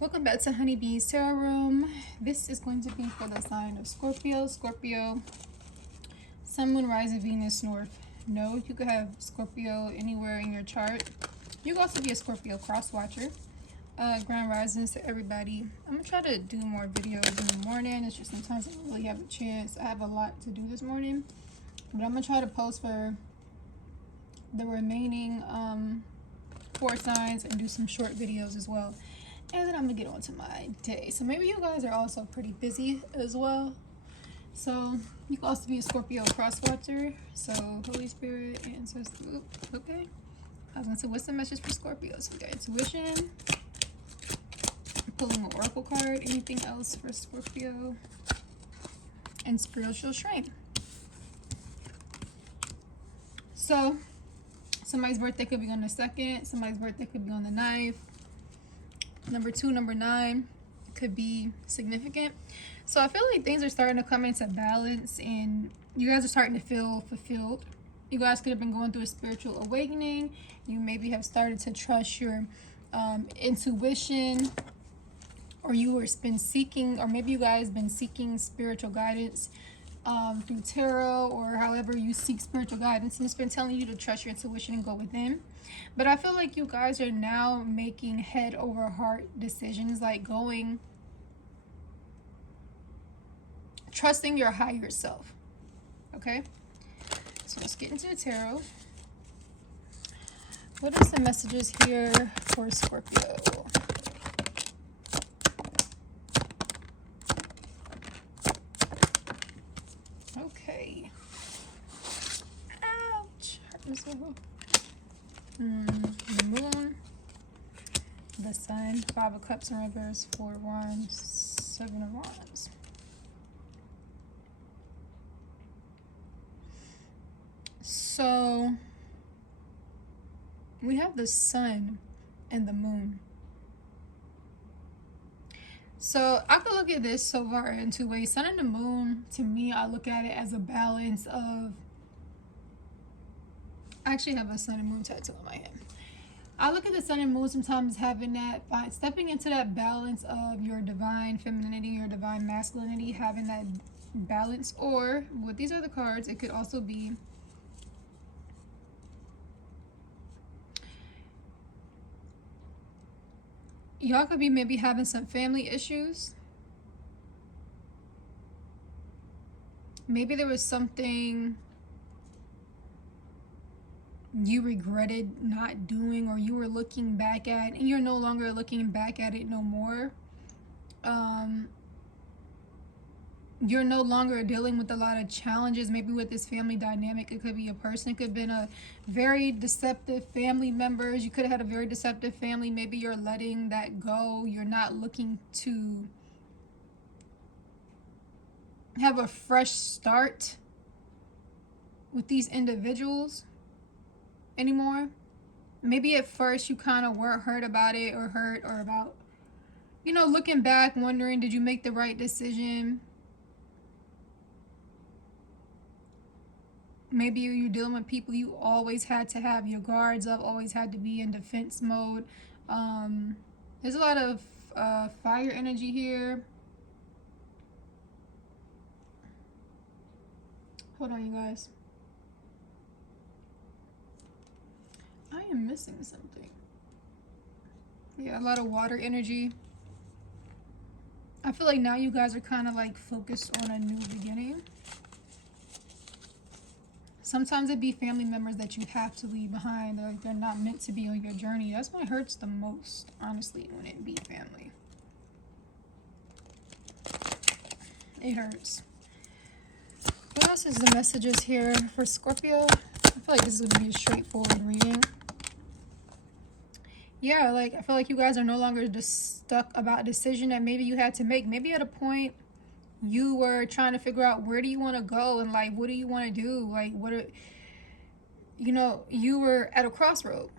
Welcome back to Honeybee's Tarot Room. This is going to be for the sign of Scorpio. Scorpio, Sun, Moon, Rising, Venus, North. No, you could have Scorpio anywhere in your chart. You could also be a Scorpio cross watcher. Grand risings to everybody. I'm going to try to do more videos in the morning. It's just sometimes I don't really have a chance. I have a lot to do this morning. But I'm going to try to post for the remaining 4 signs and do some short videos as well. And then I'm gonna get on to my day. So maybe you guys are also pretty busy as well. So you can also be a Scorpio cross watcher. So Holy Spirit, ancestors. Okay. I was gonna say, what's the message for Scorpio? So we got intuition. I'm pulling an oracle card. Anything else for Scorpio? And spiritual strength. So somebody's birthday could be on the 2nd. Somebody's birthday could be on the 9th. Number 2, number 9 could be significant. So I feel like things are starting to come into balance and you guys are starting to feel fulfilled. You guys could have been going through a spiritual awakening. You maybe have started to trust your intuition, or you were been seeking, or maybe you guys been seeking spiritual guidance through tarot, or however you seek spiritual guidance, and it's been telling you to trust your intuition and go within. But I feel like you guys are now making head over heart decisions, like trusting your higher self. Okay, so let's get into the tarot. What is the messages here for Scorpio? Okay. Ouch. The Moon, the Sun, 5 of Cups in reverse, 4 of Wands, 7 of Wands. So we have the Sun and the Moon. So I could look at this so far in 2 ways. Sun and the Moon, to me, I look at it as a balance of, I actually have a Sun and Moon tattoo on my hand. I look at the Sun and Moon sometimes having that, stepping into that balance of your divine femininity, your divine masculinity, having that balance. Or with these other cards, it could also be y'all could be maybe having some family issues. Maybe there was something you regretted not doing, or you were looking back at, and you're no longer looking back at it no more. You're no longer dealing with a lot of challenges. Maybe with this family dynamic, it could be a person, it could have been a very deceptive family members. You could have had a very deceptive family. Maybe you're letting that go. You're not looking to have a fresh start with these individuals anymore. Maybe at first you kind of weren't hurt about it, or about, you know, looking back, wondering, did you make the right decision? Maybe you're dealing with people you always had to have your guards up, always had to be in defense mode. There's a lot of fire energy here. Hold on, you guys. I am missing something. Yeah, a lot of water energy. I feel like now you guys are kind of like focused on a new beginning. Sometimes it'd be family members that you have to leave behind. Like they're not meant to be on your journey. That's what hurts the most, honestly, when it be family. It hurts. What else is the messages here for Scorpio? I feel like this is going to be a straightforward reading. Yeah, like I feel like you guys are no longer just stuck about a decision that maybe you had to make. Maybe at a point you were trying to figure out, where do you want to go, and like, what do you want to do? Like, you know, you were at a crossroad.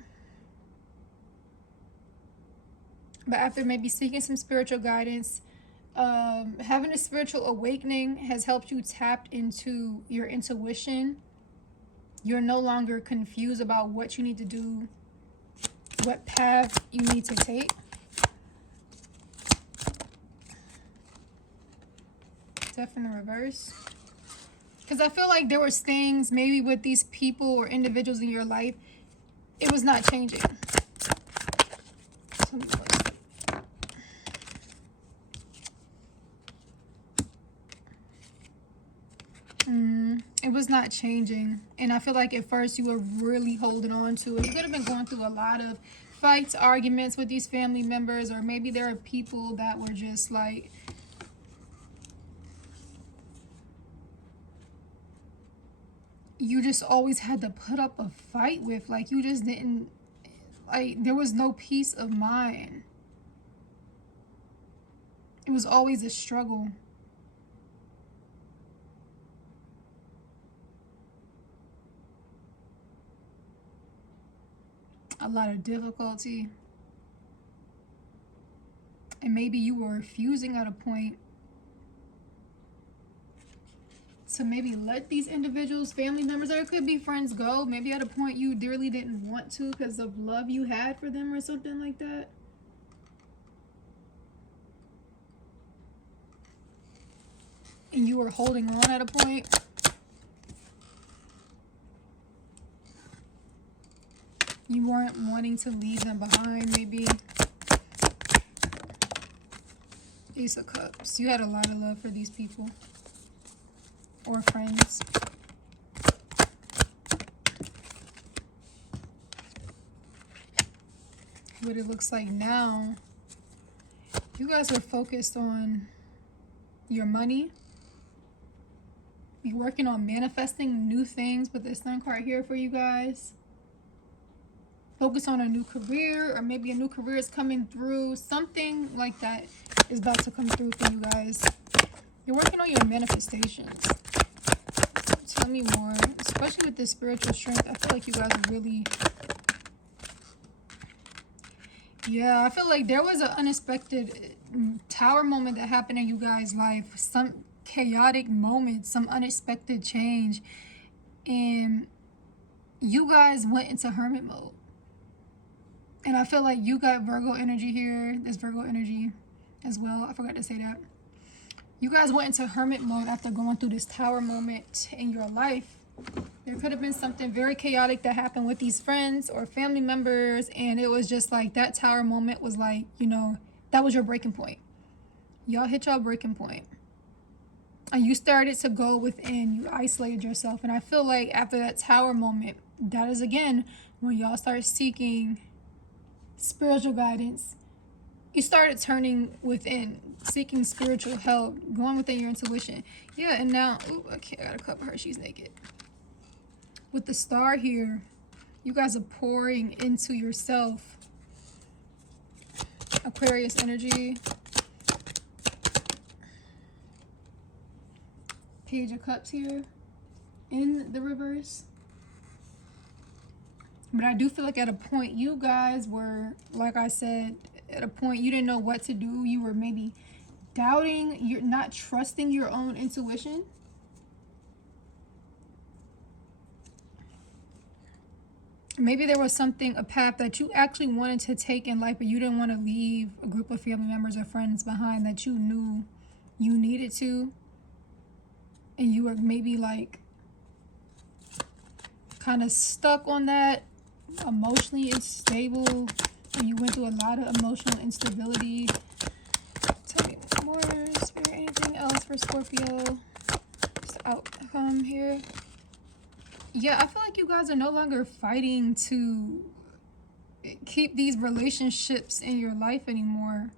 But after maybe seeking some spiritual guidance, having a spiritual awakening has helped you tap into your intuition. You're no longer confused about what you need to do, what path you need to take. Death in the reverse. Because I feel like there was things maybe with these people or individuals in your life, it was not changing. It was not changing. And I feel like at first you were really holding on to it. You could have been going through a lot of fights, arguments with these family members, or maybe there are people that were just like, you just always had to put up a fight with. Like, you just didn't, like, there was no peace of mind. It was always a struggle. A lot of difficulty. And maybe you were refusing at a point to maybe let these individuals, family members, or it could be friends, go. Maybe at a point you really didn't want to because of love you had for them or something like that. And you were holding on at a point. You weren't wanting to leave them behind, maybe. Ace of Cups. You had a lot of love for these people. Or friends. What it looks like now, you guys are focused on your money. You're working on manifesting new things with this Sun card here for you guys. Focus on a new career, or maybe a new career is coming through. Something like that is about to come through for you guys. You're working on your manifestations. Tell me more, especially with this spiritual strength. I feel like you guys are really, yeah, I feel like there was an unexpected tower moment that happened in you guys' life. Some chaotic moment, some unexpected change, and you guys went into hermit mode. And I feel like you got Virgo energy here. There's Virgo energy as well. I forgot to say that. You guys went into hermit mode after going through this tower moment in your life. There could have been something very chaotic that happened with these friends or family members. And it was just like that tower moment was like, you know, that was your breaking point. Y'all hit y'all breaking point. And you started to go within. You isolated yourself. And I feel like after that tower moment, that is again when y'all start seeking spiritual guidance. You started turning within, seeking spiritual help, going within your intuition. Yeah, and now, ooh, okay, I gotta cover her, she's naked. With the star here, you guys are pouring into yourself. Aquarius energy. Page of Cups here in the reverse. But I do feel like at a point you guys were, like I said, at a point you didn't know what to do. You were maybe doubting, you're not trusting your own intuition. Maybe there was something, a path that you actually wanted to take in life, but you didn't want to leave a group of family members or friends behind that you knew you needed to. And you were maybe like kind of stuck on that, emotionally unstable, or you went through a lot of emotional instability. Tell me more, Spirit, anything else for Scorpio? Just outcome here. Yeah, I feel like you guys are no longer fighting to keep these relationships in your life anymore.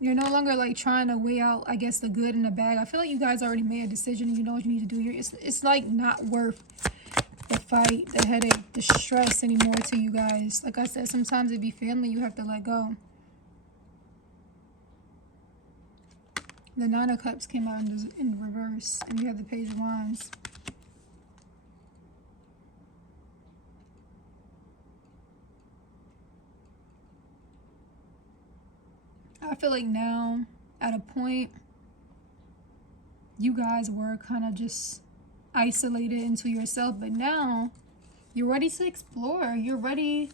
You're no longer like trying to weigh out, I guess, the good and the bad. I feel like you guys already made a decision and you know what you need to do. It's like not worth the fight, the headache, the stress anymore to you guys. Like I said, sometimes it be family you have to let go. The Nine of Cups came out in reverse, and you have the Page of Wands. I feel like now, at a point, you guys were kind of just isolated into yourself, but now you're ready to explore. You're ready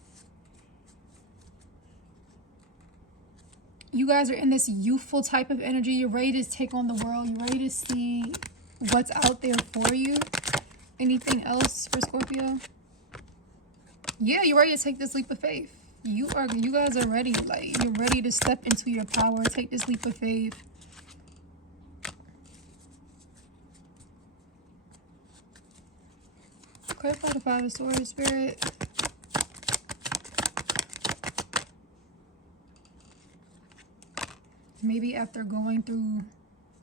You guys are in this youthful type of energy. You're ready to take on the world. You're ready to see what's out there for you. Anything else for Scorpio? Yeah, you're ready to take this leap of faith. You guys are ready. Like, you're ready to step into your power. Take this leap of faith. Clarify the Five of Swords, Spirit. Maybe after going through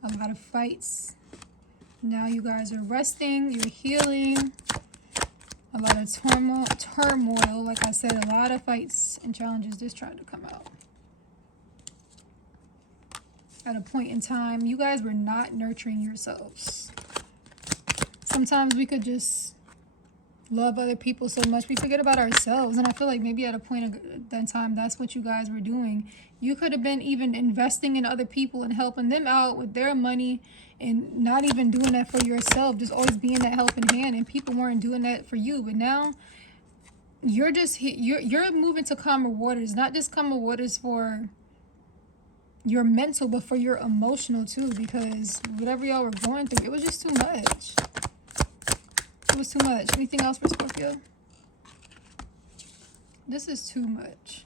a lot of fights, now you guys are resting, you're healing. A lot of turmoil, like I said, a lot of fights and challenges just tried to come out. At a point in time, you guys were not nurturing yourselves. Sometimes we could just love other people so much we forget about ourselves, and I feel like maybe at a point of that time, that's what you guys were doing. You could have been even investing in other people and helping them out with their money, and not even doing that for yourself, just always being that helping hand, and people weren't doing that for you. But now you're just you're moving to calmer waters, not just calmer waters for your mental, but for your emotional too, because whatever y'all were going through, it was just too much. It was too much. Anything else for Scorpio? This is too much.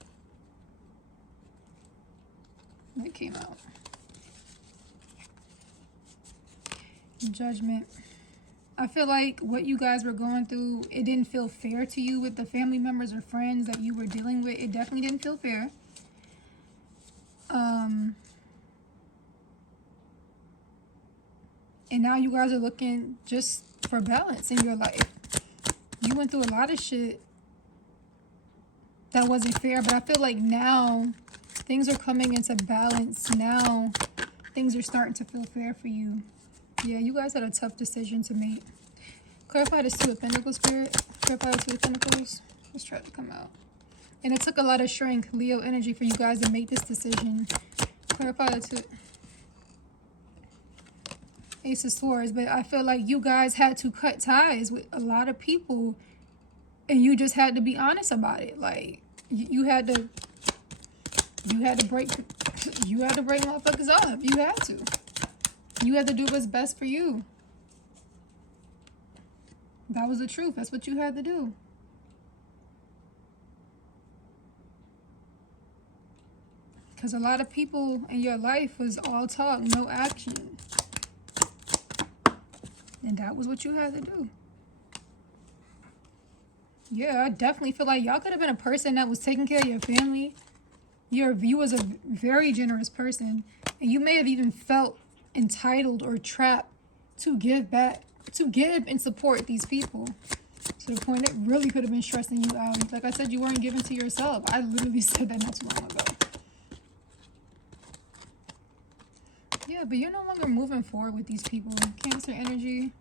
That came out. Judgment. I feel like what you guys were going through, it didn't feel fair to you with the family members or friends that you were dealing with. It definitely didn't feel fair. And now you guys are looking just for balance in your life. You went through a lot of shit that wasn't fair, but I feel like now things are coming into balance. Now things are starting to feel fair for you. Yeah, you guys had a tough decision to make. Clarify this Two of Pentacles, Spirit. Clarify the Two of Pentacles. Let's try to come out. And it took a lot of strength, Leo energy, for you guys to make this decision. Clarify the Two. Ace of Swords. But I feel like you guys had to cut ties with a lot of people, and you just had to be honest about it. Like, you had to break motherfuckers up. You had to. You had to do what's best for you. That was the truth. That's what you had to do. Because a lot of people in your life was all talk, no action. And that was what you had to do. Yeah, I definitely feel like y'all could have been a person that was taking care of your family. You was a very generous person. And you may have even felt entitled or trapped to give back, to give and support these people. To the point it really could have been stressing you out. Like I said, you weren't giving to yourself. I literally said that not too long ago. Yeah, but you're no longer moving forward with these people. Cancer energy.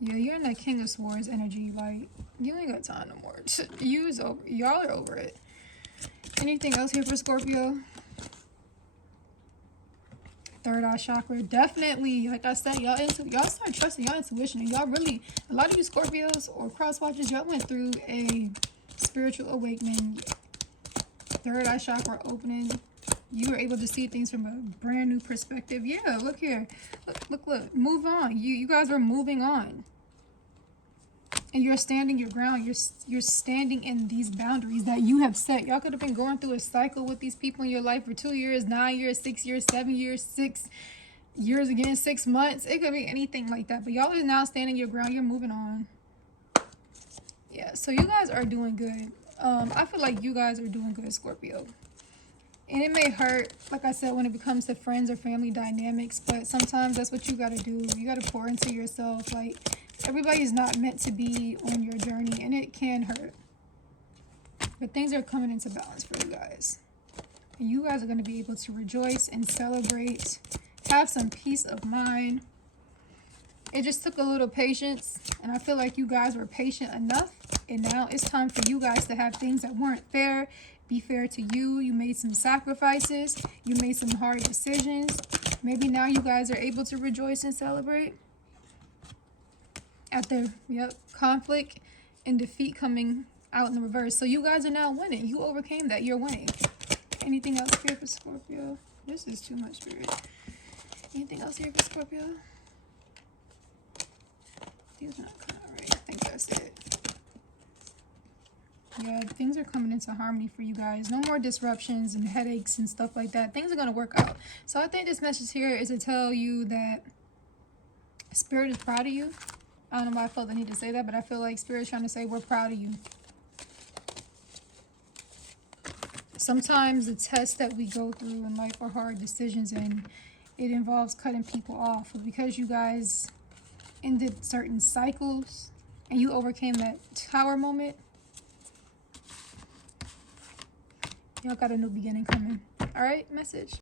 Yeah, you're in that King of Swords energy. Like, you ain't got time no more. Y'all are over it. Anything else here for Scorpio? Third eye chakra. Definitely, like I said, y'all start trusting your intuition. And y'all really, a lot of you Scorpios or cross watchers, y'all went through a spiritual awakening. Third eye chakra opening. You were able to see things from a brand new perspective. Yeah, look here. Look. Move on. You guys were moving on. And you're standing your ground. You're standing in these boundaries that you have set. Y'all could have been going through a cycle with these people in your life for 2 years, 9 years, 6 years, 7 years, 6 years again, 6 months. It could be anything like that. But y'all are now standing your ground. You're moving on. Yeah, so you guys are doing good. I feel like you guys are doing good, Scorpio. And it may hurt, like I said, when it comes to friends or family dynamics, but sometimes that's what you got to do. You got to pour into yourself. Like, everybody's not meant to be on your journey, and it can hurt. But things are coming into balance for you guys. And you guys are going to be able to rejoice and celebrate, have some peace of mind. It just took a little patience, and I feel like you guys were patient enough, and now it's time for you guys to have things that weren't fair be fair to you. You made some sacrifices. You made some hard decisions. Maybe now you guys are able to rejoice and celebrate at the conflict and defeat coming out in the reverse. So you guys are now winning. You overcame that. You're winning. Anything else here for Scorpio? This is too much, Spirit. Anything else here for Scorpio? These are not coming out right. I think that's it. Yeah, things are coming into harmony for you guys. No more disruptions and headaches and stuff like that. Things are going to work out. So I think this message here is to tell you that Spirit is proud of you. I don't know why I felt the need to say that, but I feel like Spirit is trying to say we're proud of you. Sometimes the tests that we go through in life are hard decisions, and it involves cutting people off. But because you guys ended certain cycles and you overcame that tower moment, y'all got a new beginning coming. All right, message.